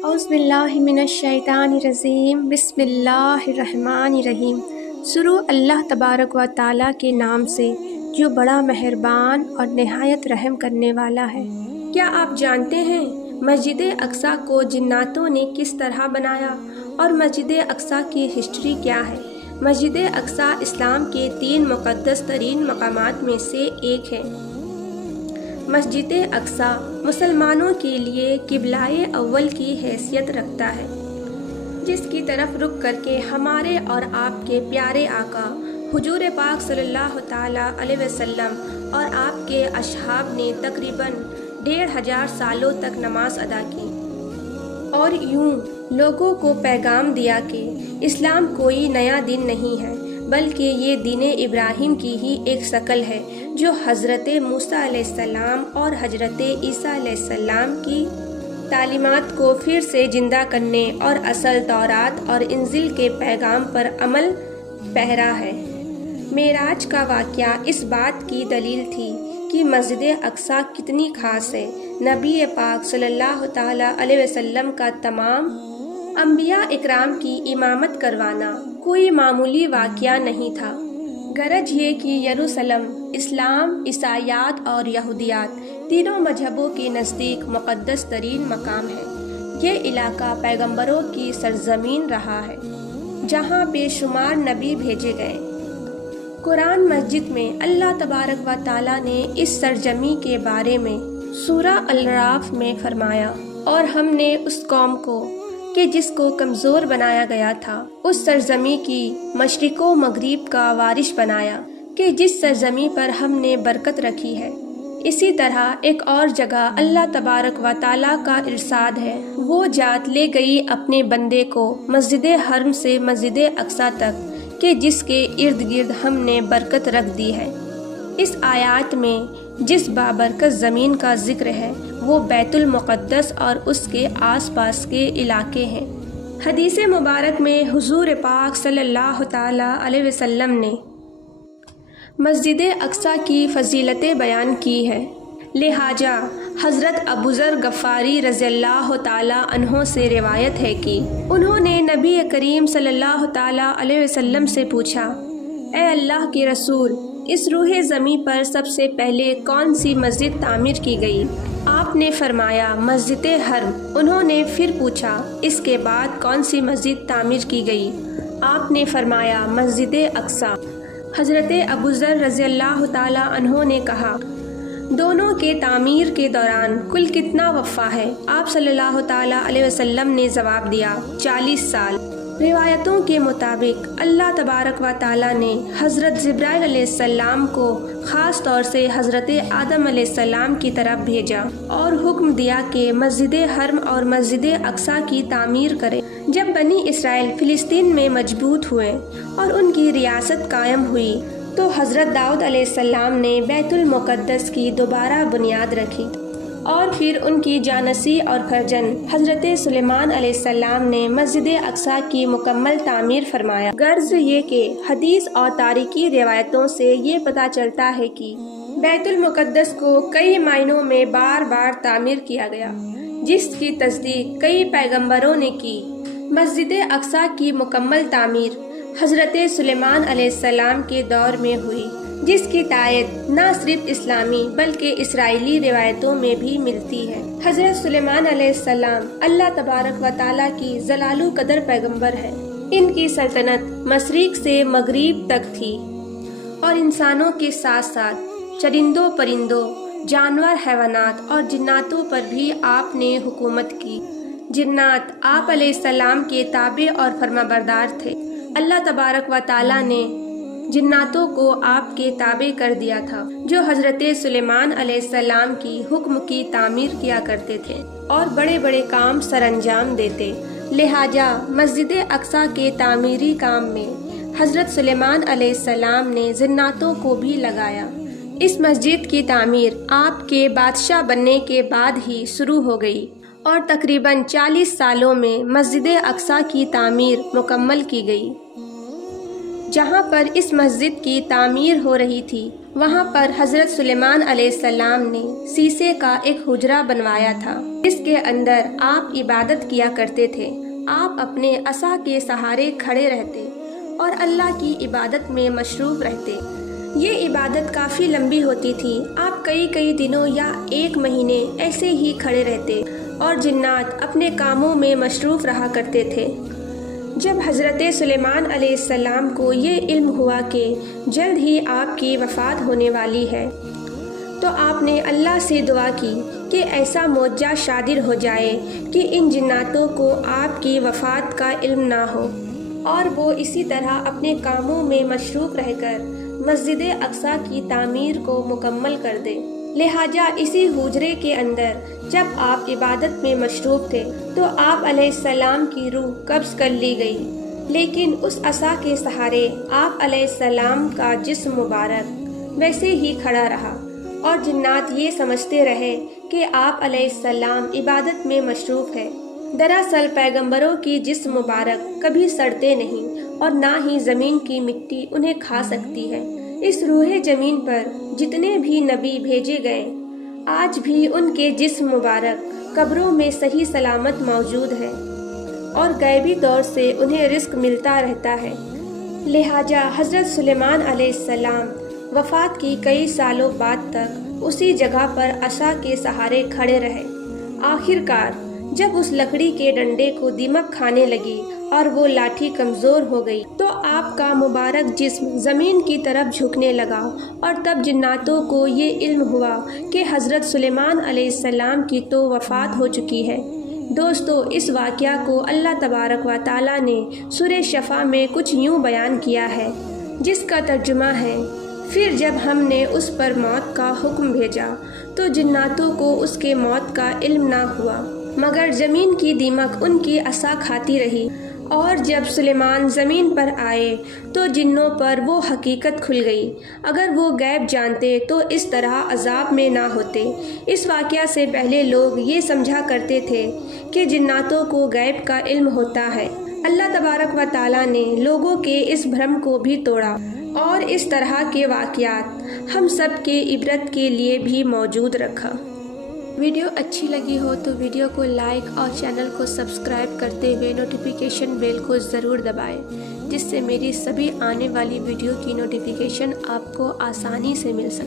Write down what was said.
اعوذ باللہ من الشیطان الرجیم، بسم اللہ الرحمن الرحیم۔ شروع اللہ تبارک و تعالیٰ کے نام سے جو بڑا مہربان اور نہایت رحم کرنے والا ہے۔ کیا آپ جانتے ہیں مسجد اقصیٰ کو جناتوں نے کس طرح بنایا اور مسجد اقصیٰ کی ہسٹری کیا ہے؟ مسجد اقصیٰ اسلام کے 3 مقدس ترین مقامات میں سے ایک ہے۔ مسجد اقصیٰ مسلمانوں کے لیے قبلہ اول کی حیثیت رکھتا ہے، جس کی طرف رخ کر کے ہمارے اور آپ کے پیارے آقا حضور پاک صلی اللہ تعالیٰ علیہ وسلم اور آپ کے اصحاب نے تقریباً 1500 سالوں تک نماز ادا کی اور یوں لوگوں کو پیغام دیا کہ اسلام کوئی نیا دین نہیں ہے، بلکہ یہ دین ابراہیم کی ہی ایک شکل ہے جو حضرت موسیٰ علیہ السلام اور حضرت عیسیٰ علیہ السلام کی تعلیمات کو پھر سے زندہ کرنے اور اصل تورات اور انجیل کے پیغام پر عمل پیرا ہے۔ معراج کا واقعہ اس بات کی دلیل تھی کہ مسجد اقصیٰ کتنی خاص ہے۔ نبی پاک صلی اللہ تعالیٰ علیہ وسلم کا تمام انبیاء اکرام کی امامت کروانا کوئی معمولی واقعہ نہیں تھا، غرض یہ کہ یروشلم اسلام، عیسائیت اور یہودیت تینوں مذہبوں کے نزدیک مقدس ترین مقام ہے۔ یہ علاقہ پیغمبروں کی سرزمین رہا ہے، جہاں بے شمار نبی بھیجے گئے۔ قرآن مجید میں اللہ تبارک و تعالیٰ نے اس سرزمین کے بارے میں سورہ الاعراف میں فرمایا، اور ہم نے اس قوم کو کہ جس کو کمزور بنایا گیا تھا اس سرزمین کی مشرق و مغرب کا وارث بنایا، کہ جس سرزمین پر ہم نے برکت رکھی ہے۔ اسی طرح ایک اور جگہ اللہ تبارک و تعالیٰ کا ارشاد ہے، وہ ذات لے گئی اپنے بندے کو مسجد حرم سے مسجد اقصیٰ تک، کہ جس کے ارد گرد ہم نے برکت رکھ دی ہے۔ اس آیات میں جس بابرکت زمین کا ذکر ہے وہ بیت المقدس اور اس کے آس پاس کے علاقے ہیں۔ حدیث مبارک میں حضور پاک صلی اللہ تعالیٰ علیہ وسلم نے مسجد اقصیٰ کی فضیلتیں بیان کی ہے، لہٰذا حضرت ابوذر غفاری رضی اللہ تعالیٰ عنہ سے روایت ہے کہ انہوں نے نبی کریم صلی اللہ تعالیٰ علیہ وسلم سے پوچھا، اے اللہ کے رسول، اس روح زمین پر سب سے پہلے کون سی مسجد تعمیر کی گئی؟ آپ نے فرمایا مسجد حرم۔ انہوں نے پھر پوچھا، اس کے بعد کون سی مسجد تعمیر کی گئی؟ آپ نے فرمایا مسجد اقصیٰ۔ حضرت ابوذر رضی اللہ تعالیٰ عنہ نے کہا، دونوں کے تعمیر کے دوران کل کتنا وقفہ ہے؟ آپ صلی اللہ تعالیٰ علیہ وسلم نے جواب دیا، 40 سال۔ روایتوں کے مطابق اللہ تبارک و تعالیٰ نے حضرت جبرائیل علیہ السلام کو خاص طور سے حضرت آدم علیہ السلام کی طرف بھیجا اور حکم دیا کہ مسجد حرم اور مسجد اقصیٰ کی تعمیر کریں۔ جب بنی اسرائیل فلسطین میں مضبوط ہوئے اور ان کی ریاست قائم ہوئی تو حضرت داؤد علیہ السلام نے بیت المقدس کی دوبارہ بنیاد رکھی، اور پھر ان کی جانشی اور فرزند حضرت سلیمان علیہ السلام نے مسجد اقصیٰ کی مکمل تعمیر فرمایا۔ غرض یہ کہ حدیث اور تاریخی روایتوں سے یہ پتہ چلتا ہے کہ بیت المقدس کو کئی معنوں میں بار بار تعمیر کیا گیا، جس کی تصدیق کئی پیغمبروں نے کی۔ مسجد اقصیٰ کی مکمل تعمیر حضرت سلیمان علیہ السلام کے دور میں ہوئی، جس کی تائید نہ صرف اسلامی بلکہ اسرائیلی روایتوں میں بھی ملتی ہے۔ حضرت سلیمان علیہ السلام اللہ تبارک و تعالیٰ کی جلال و قدر پیغمبر ہے۔ ان کی سلطنت مشرق سے مغرب تک تھی، اور انسانوں کے ساتھ ساتھ چرندوں پرندوں، جانور حیوانات اور جناتوں پر بھی آپ نے حکومت کی۔ جنات آپ علیہ السلام کے تابع اور فرمانبردار تھے۔ اللہ تبارک و تعالیٰ نے جناتوں کو آپ کے تابع کر دیا تھا، جو حضرت سلیمان علیہ السلام کی حکم کی تعمیر کیا کرتے تھے اور بڑے بڑے کام سر انجام دیتے۔ لہٰذا مسجد اقصیٰ کے تعمیری کام میں حضرت سلیمان علیہ السلام نے جناتوں کو بھی لگایا۔ اس مسجد کی تعمیر آپ کے بادشاہ بننے کے بعد ہی شروع ہو گئی، اور تقریباً 40 سالوں میں مسجد اقصیٰ کی تعمیر مکمل کی گئی۔ جہاں پر اس مسجد کی تعمیر ہو رہی تھی وہاں پر حضرت سلیمان علیہ السلام نے شیشے کا ایک حجرہ بنوایا تھا، جس کے اندر آپ عبادت کیا کرتے تھے۔ آپ اپنے عصا کے سہارے کھڑے رہتے اور اللہ کی عبادت میں مصروف رہتے۔ یہ عبادت کافی لمبی ہوتی تھی۔ آپ کئی دنوں یا ایک مہینے ایسے ہی کھڑے رہتے اور جنات اپنے کاموں میں مصروف رہا کرتے تھے۔ جب حضرت سلیمان علیہ السلام کو یہ علم ہوا کہ جلد ہی آپ کی وفات ہونے والی ہے، تو آپ نے اللہ سے دعا کی کہ ایسا معجزہ صادر ہو جائے کہ ان جناتوں کو آپ کی وفات کا علم نہ ہو اور وہ اسی طرح اپنے کاموں میں مصروف رہ کر مسجد اقصیٰ کی تعمیر کو مکمل کر دے۔ لہٰذا اسی حجرے کے اندر جب آپ عبادت میں مصروف تھے تو آپ علیہ السلام کی روح قبض کر لی گئی، لیکن اس عصا کے سہارے آپ علیہ السلام کا جسم مبارک ویسے ہی کھڑا رہا اور جنات یہ سمجھتے رہے کہ آپ علیہ السلام عبادت میں مصروف ہے۔ دراصل پیغمبروں کی جسم مبارک کبھی سڑتے نہیں اور نہ ہی زمین کی مٹی انہیں کھا سکتی ہے۔ اس روح زمین پر جتنے بھی نبی بھیجے گئے، آج بھی ان کے جسم مبارک قبروں میں صحیح سلامت موجود ہے اور غیبی طور سے انہیں رزق ملتا رہتا ہے۔ لہٰذا حضرت سلیمان علیہ السلام وفات کی کئی سالوں بعد تک اسی جگہ پر عصا کے سہارے کھڑے رہے۔ آخر کار جب اس لکڑی کے ڈنڈے کو دیمک کھانے لگی اور وہ لاٹھی کمزور ہو گئی تو آپ کا مبارک جسم زمین کی طرف جھکنے لگا، اور تب جناتوں کو یہ علم ہوا کہ حضرت سلیمان علیہ السلام کی تو وفات ہو چکی ہے۔ دوستو، اس واقعہ کو اللہ تبارک و تعالیٰ نے سورہ شفا میں کچھ یوں بیان کیا ہے، جس کا ترجمہ ہے: پھر جب ہم نے اس پر موت کا حکم بھیجا تو جناتوں کو اس کے موت کا علم نہ ہوا، مگر زمین کی دیمک ان کی عصا کھاتی رہی، اور جب سلیمان زمین پر آئے تو جنوں پر وہ حقیقت کھل گئی۔ اگر وہ غیب جانتے تو اس طرح عذاب میں نہ ہوتے۔ اس واقعہ سے پہلے لوگ یہ سمجھا کرتے تھے کہ جناتوں کو غیب کا علم ہوتا ہے۔ اللہ تبارک و تعالیٰ نے لوگوں کے اس بھرم کو بھی توڑا اور اس طرح کے واقعات ہم سب کے عبرت کے لیے بھی موجود رکھا۔ ویڈیو اچھی لگی ہو تو ویڈیو کو لائک اور چینل کو سبسکرائب کرتے ہوئے نوٹیفیکیشن بیل کو ضرور دبائیں، جس سے میری سبھی آنے والی ویڈیو کی نوٹیفیکیشن آپ کو آسانی سے مل سکے۔